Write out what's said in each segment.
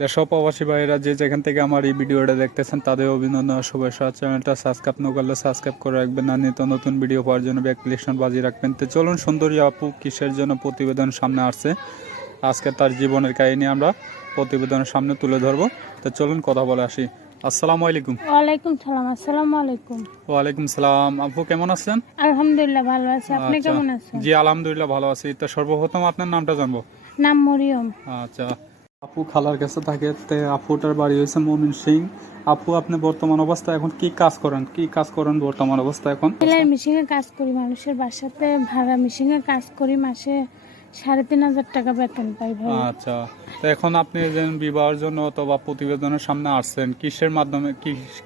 দেশ ও প্রবাসী ভাইয়েরা যে যেখান থেকে আমার এই ভিডিওটা দেখতেছেন তাদের অভিনন্দন ও শুভেচ্ছা। চ্যানেলটা সাবস্ক্রাইব না করলে সাবস্ক্রাইব করে রাখবেন, না নিত্য নতুন ভিডিও পাওয়ার জন্য বেল বাজিয়ে রাখবেন। তো চলুন, সুন্দরী আপু কিসের জন্য প্রতিবেদন সামনে আসছে, আজকে তার জীবনের কাহিনী আমরা প্রতিবেদনের সামনে তুলে ধরবো। তো চলুন কথা বলে আসি। আসসালামু আলাইকুম। ওয়ালাইকুম সালাম। আসসালামু আলাইকুম। ওয়ালাইকুম সালাম। আপু কেমন আছেন? আলহামদুলিল্লাহ ভালো আছি, আপনি আচ্ছা, কেমন আছেন? জি আলহামদুলিল্লাহ ভালো আছি। তো সর্বপ্রথম আপনার নামটা জানবো। নাম মরিয়ম। আচ্ছা, আপু খালার কাছে থাকে, আপুটার বাড়ি হয়েছে মমিন সিং। আপু আপনি বর্তমান অবস্থা এখন কি কাজ করেন, বর্তমান অবস্থা এখন? সেলাই মেশিনে কাজ করি, মানুষের বাসাতে ভাড়া মেশিনে কাজ করি, মাসে 3,500 টাকা বেতন পাই ভাই। আচ্ছা, তো এখন আপনি যে বিবাহের জন্য অথবা প্রতিবেদনের সামনে আসছেন, কিসের মাধ্যমে,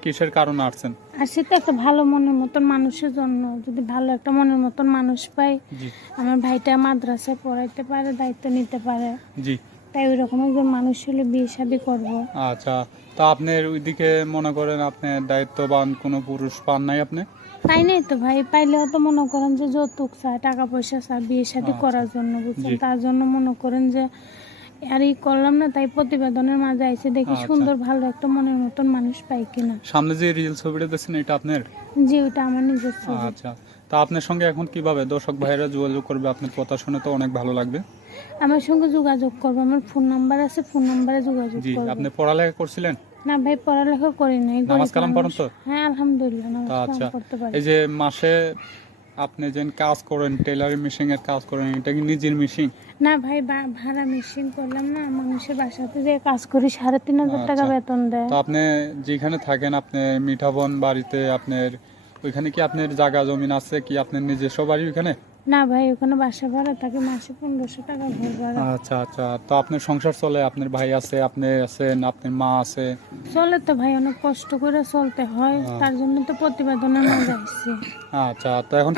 কিসের কারণে আসছেন? আর সেটা একটা ভালো মনের মতন মানুষের জন্য, যদি ভালো একটা মনের মতন মানুষ পাই, জি আমার ভাইটা মাদ্রাসায় পড়াইতে পারে, দায়িত্ব নিতে পারে, জি। তাই ওই রকম একজন মানুষ হলে বিয়ে শাদী করবো। আচ্ছা, তো আপনার ওইদিকে মনে করেন আপনি দায়িত্ববান কোনো পুরুষ পান নাই আপনি? পাই নাই তো ভাই, পাইলেও তো মনে করেন যে যৌতুক চায়, টাকা পয়সা চায় বিয়ে শাদী আচ্ছা। করার জন্য, বুঝছেন? জি। তার জন্য মনে করেন যে আর ই করলাম না, তাই প্রতিবেদনের মাঝে আইসে দেখি আচ্ছা। সুন্দর ভালো একটা মনের মতন মানুষ পাই কিনা। সামনে যে রিল ছবিটা দেখছেন এটা আপনার? জি, ওটা আমার নিজের ছবি। আচ্ছা, তা আপনার সঙ্গে এখন কিভাবে দর্শক ভাইরা যোগাযোগ করবে? আপনার কথা শুনে তো অনেক ভালো লাগবে। আমার সঙ্গে যোগাযোগ করবে, আমার ফোন নাম্বার আছে, ফোন নাম্বারে যোগাযোগ জি, করবে। আপনি পড়ালেখা করছিলেন? না ভাই, পড়ালেখা করি নাই, নামাজ গরিব কালাম পড়েন মানুষ। তো? হ্যাঁ আলহামদুলিল্লাহ, নামাজ তা কালাম আচ্ছা, পড়তে পারি। এই যে মাসে আপনি যে কাজ করেন, টেলারিং মেশিন এর কাজ করেন, এটা কি নিজের মেশিন? না ভাই, ভাড়া মেশিন করলাম না, মানুষের বাসাতে যে কাজ করি, 3,500 টাকা আচ্ছা, বেতন দেয়। তো আপনি যেখানে থাকেন, আপনি মিঠাবন বাড়িতে, আপনার ওইখানে কি আপনার জায়গা জমিন আছে কি, আপনার নিজস্ব বাড়ি ওইখানে? না ভাই, ওখানে বাসা ভাড়া থাকে, মাসে 1,500 টাকা ঘর ভাড়া। আচ্ছা আচ্ছা, তো আপনার সংসার চলে? আপনার ভাই আছে, আপনি আছেন, আপনার মা আছে? চলে তো ভাই, অনেক কষ্ট করে চলতে হয়, তার জন্য তো প্রতিবেদনের মাঝে আসছি। আচ্ছা, তো এখন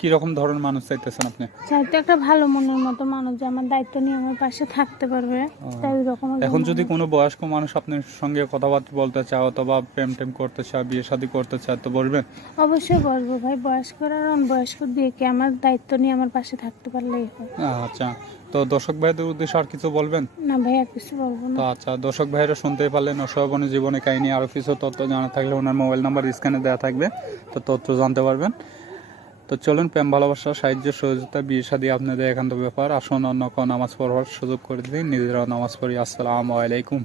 কি রকম ধরনের মানুষ চাইতেছেন আপনি? চাইতে একটা ভালো মনের মতো মানুষ, যে আমার দায়িত্ব নিয়ে আমার পাশে থাকতে পারবে, তাই ওই রকম একজন এখন যদি মানুষ। কোনো বয়স্ক মানুষ আপনার সঙ্গে কথাবার্তা বলতে চায় অথবা প্রেম টেম করতে চায়, বিয়ে শাদী করতে চায়, তো বলবেন? অবশ্যই বলবো ভাই, বয়স্ক আর অনবয়স্ক দিয়ে কি, আমার দায়িত্ব নিয়ে আমার পাশে থাকতে পারলেই হয়। আচ্ছা, তো দর্শক ভাইদের উদ্দেশ্যে আর কিছু বলবেন? না ভাই, আর কিছু বলবো তো না। আচ্ছা, দর্শক ভাইরা শুনতে পারলেন অসহায় জীবনে কাহিনী। আরও কিছু তথ্য জানা থাকলে ওনার মোবাইল নাম্বার স্ক্যানে দেওয়া থাকবে, তো তথ্য জানতে পারবেন। তো চলুন, প্রেম ভালোবাসা সাহায্য সহযোগিতা বিয়ে শাদী আপনাদের একান্ত ব্যাপার। আসুন অন্য কোনো নামাজ পড়ার সুযোগ করে দিন, নিজেরাও নামাজ পড়ি। আসসালামু আলাইকুম।